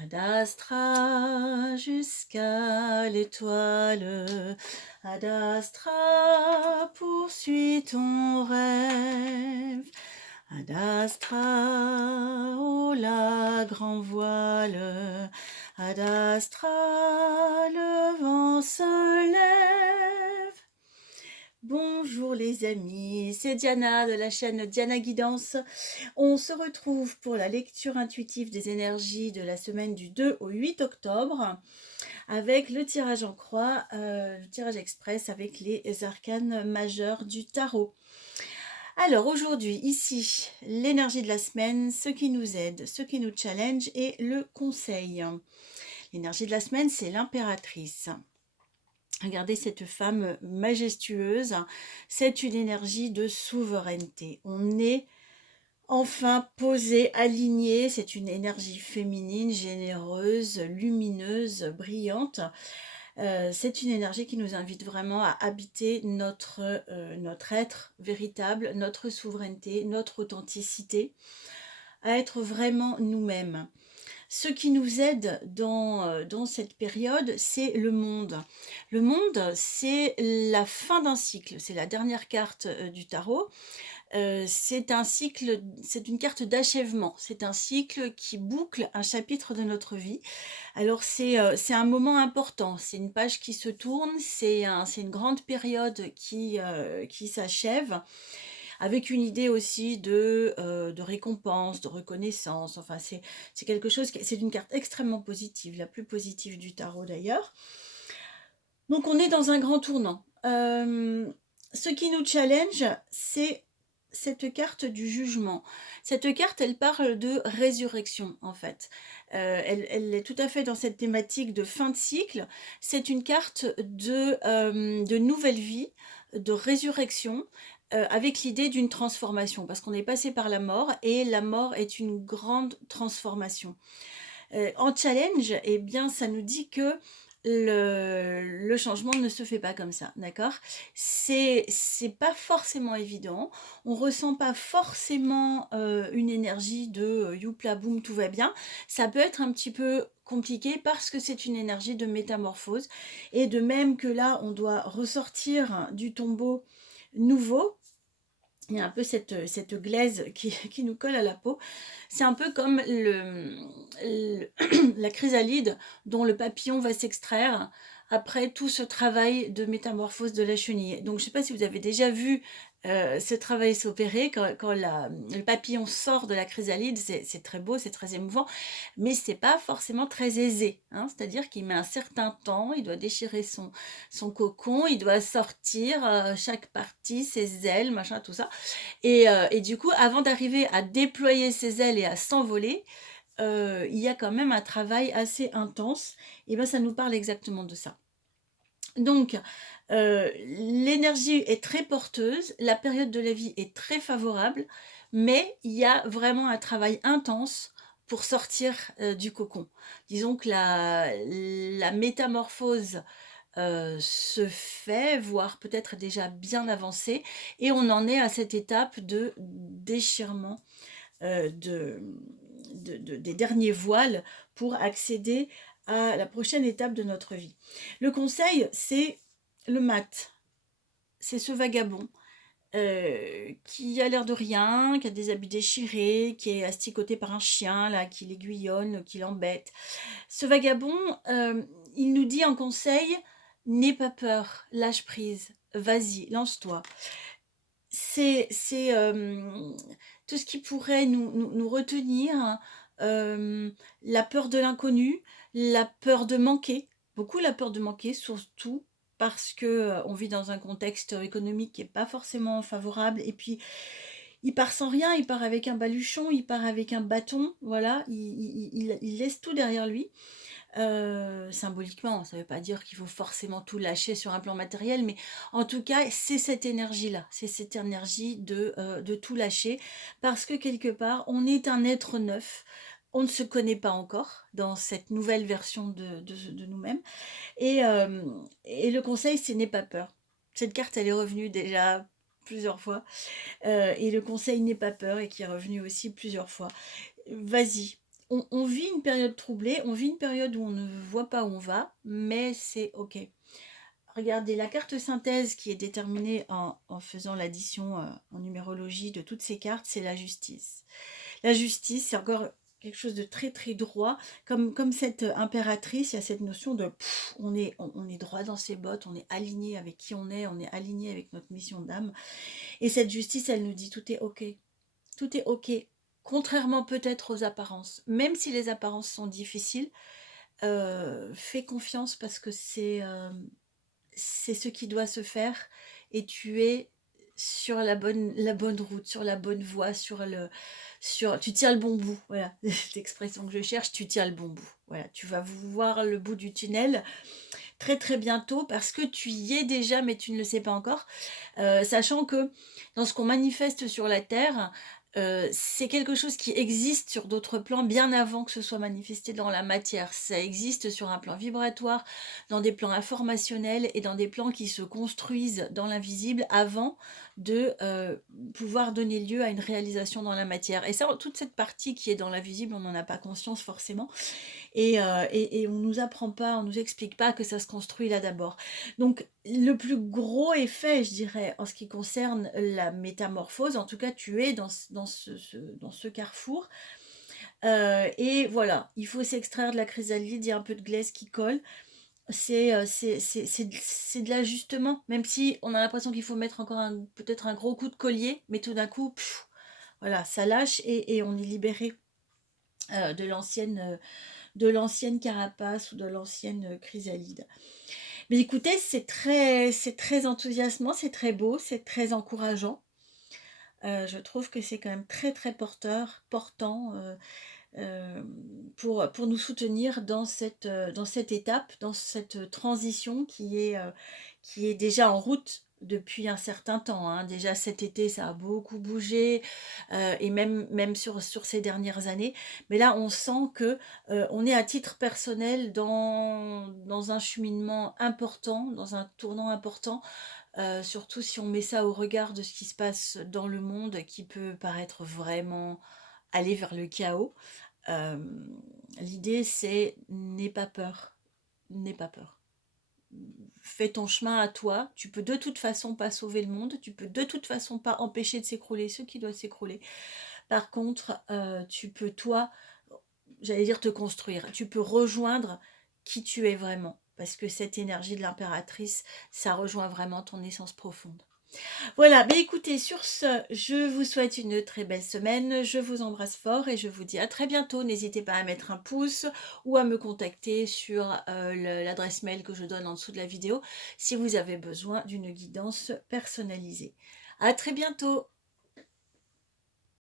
Ad astra jusqu'à l'étoile, Ad astra poursuis ton rêve, Ad astra, oh la grand voile, Ad astra, le vent se lève. Bonjour les amis, c'est Diana de la chaîne Diana Guidance. On se retrouve pour la lecture intuitive des énergies de la semaine du 2 au 8 octobre avec le tirage en croix, le tirage express avec les arcanes majeurs du tarot. Alors aujourd'hui, ici, l'énergie de la semaine, ce qui nous aide, ce qui nous challenge et le conseil. L'énergie de la semaine, c'est l'impératrice. Regardez cette femme majestueuse, c'est une énergie de souveraineté. On est enfin posé, aligné, c'est une énergie féminine, généreuse, lumineuse, brillante. C'est une énergie qui nous invite vraiment à habiter notre être véritable, notre souveraineté, notre authenticité, à être vraiment nous-mêmes. Ce qui nous aide dans cette période, c'est le monde. Le monde, c'est la fin d'un cycle, c'est la dernière carte du tarot. C'est un cycle, c'est une carte d'achèvement, c'est un cycle qui boucle un chapitre de notre vie. Alors c'est un moment important, c'est une page qui se tourne, c'est une grande période qui s'achève avec une idée aussi de récompense, de reconnaissance. Enfin, c'est quelque chose, c'est une carte extrêmement positive, la plus positive du tarot d'ailleurs. Donc on est dans un grand tournant. Ce qui nous challenge, c'est cette carte du jugement. Cette carte, elle parle de résurrection, en fait. Elle est tout à fait dans cette thématique de fin de cycle. C'est une carte de nouvelle vie, de résurrection, avec l'idée d'une transformation, parce qu'on est passé par la mort, et la mort est une grande transformation. En challenge, eh bien, ça nous dit que le changement ne se fait pas comme ça, d'accord? C'est pas forcément évident. On ressent pas forcément une énergie de youpla boum, tout va bien. Ça peut être un petit peu compliqué parce que c'est une énergie de métamorphose. Et de même que là, on doit ressortir du tombeau nouveau, il y a un peu cette glaise qui nous colle à la peau. C'est un peu comme la chrysalide dont le papillon va s'extraire après tout ce travail de métamorphose de la chenille. Donc je ne sais pas si vous avez déjà vu ce travail s'opérer quand le papillon sort de la chrysalide, c'est très beau, c'est très émouvant, mais c'est pas forcément très aisé, hein. C'est-à-dire qu'il met un certain temps, il doit déchirer son cocon, il doit sortir chaque partie, ses ailes, machin, tout ça. Et du coup, avant d'arriver à déployer ses ailes et à s'envoler, il y a quand même un travail assez intense. Et bien, ça nous parle exactement de ça. Donc, l'énergie est très porteuse, la période de la vie est très favorable, mais il y a vraiment un travail intense pour sortir du cocon. Disons que la métamorphose se fait, voire peut-être déjà bien avancée, et on en est à cette étape de déchirement des derniers voiles pour accéder à la prochaine étape de notre vie. Le conseil, c'est le mat. C'est ce vagabond qui a l'air de rien, qui a des habits déchirés, qui est asticoté par un chien, là, qui l'aiguillonne, qui l'embête. Ce vagabond, il nous dit en conseil, n'aie pas peur, lâche prise, vas-y, lance-toi. C'est tout ce qui pourrait nous retenir, hein, la peur de l'inconnu, la peur de manquer, beaucoup la peur de manquer, surtout parce que on vit dans un contexte économique qui est pas forcément favorable. Et puis il part sans rien, il part avec un baluchon, il part avec un bâton, voilà, il laisse tout derrière lui. Symboliquement, ça ne veut pas dire qu'il faut forcément tout lâcher sur un plan matériel, mais en tout cas, c'est cette énergie-là, c'est cette énergie de tout lâcher, parce que quelque part, on est un être neuf, on ne se connaît pas encore dans cette nouvelle version de nous-mêmes, et le conseil, c'est n'aie pas peur. Cette carte, elle est revenue déjà plusieurs fois, et le conseil n'aie pas peur, et qui est revenu aussi plusieurs fois. Vas-y, on vit une période troublée, on vit une période où on ne voit pas où on va, mais c'est OK. Regardez, la carte synthèse qui est déterminée en faisant l'addition en numérologie de toutes ces cartes, c'est la justice. La justice, c'est encore quelque chose de très très droit. Comme cette impératrice, il y a cette notion de on est droit dans ses bottes, on est aligné avec qui on est aligné avec notre mission d'âme. Et cette justice, elle nous dit tout est OK. Tout est OK. Contrairement peut-être aux apparences. Même si les apparences sont difficiles, fais confiance parce que c'est ce qui doit se faire et tu es sur la bonne route, sur la bonne voie, tu tiens le bon bout, voilà, l'expression que je cherche, tu tiens le bon bout, voilà, tu vas voir le bout du tunnel très très bientôt parce que tu y es déjà mais tu ne le sais pas encore, sachant que dans ce qu'on manifeste sur la Terre, c'est quelque chose qui existe sur d'autres plans bien avant que ce soit manifesté dans la matière. Ça existe sur un plan vibratoire, dans des plans informationnels et dans des plans qui se construisent dans l'invisible avant de pouvoir donner lieu à une réalisation dans la matière. Et ça, toute cette partie qui est dans l'invisible, on n'en a pas conscience forcément. Et on nous apprend pas, on nous explique pas que ça se construit là d'abord. Donc le plus gros effet, je dirais, en ce qui concerne la métamorphose, en tout cas tu es dans ce carrefour. Et voilà, il faut s'extraire de la chrysalide, il y a un peu de glaise qui colle. C'est de l'ajustement, même si on a l'impression qu'il faut mettre encore peut-être un gros coup de collier, mais tout d'un coup, voilà, ça lâche et on est libéré de l'ancienne carapace ou de l'ancienne chrysalide. Mais écoutez, c'est très enthousiasmant, c'est très beau, c'est très encourageant. Je trouve que c'est quand même très très portant pour nous soutenir dans cette étape, dans cette transition qui est déjà en route depuis un certain temps, hein. Déjà cet été, ça a beaucoup bougé, et même sur ces dernières années. Mais là, on sent que on est à titre personnel dans un cheminement important, dans un tournant important, surtout si on met ça au regard de ce qui se passe dans le monde, qui peut paraître vraiment aller vers le chaos. L'idée, c'est n'aie pas peur, n'aie pas peur. Fais ton chemin à toi. Tu peux de toute façon pas sauver le monde. Tu peux de toute façon pas empêcher de s'écrouler ce qui doit s'écrouler. Par contre, tu peux toi, j'allais dire te construire. Tu peux rejoindre qui tu es vraiment. Parce que cette énergie de l'impératrice, ça rejoint vraiment ton essence profonde. Voilà, mais écoutez, sur ce, je vous souhaite une très belle semaine, je vous embrasse fort et je vous dis à très bientôt. N'hésitez pas à mettre un pouce ou à me contacter sur l'adresse mail que je donne en dessous de la vidéo si vous avez besoin d'une guidance personnalisée. À très bientôt.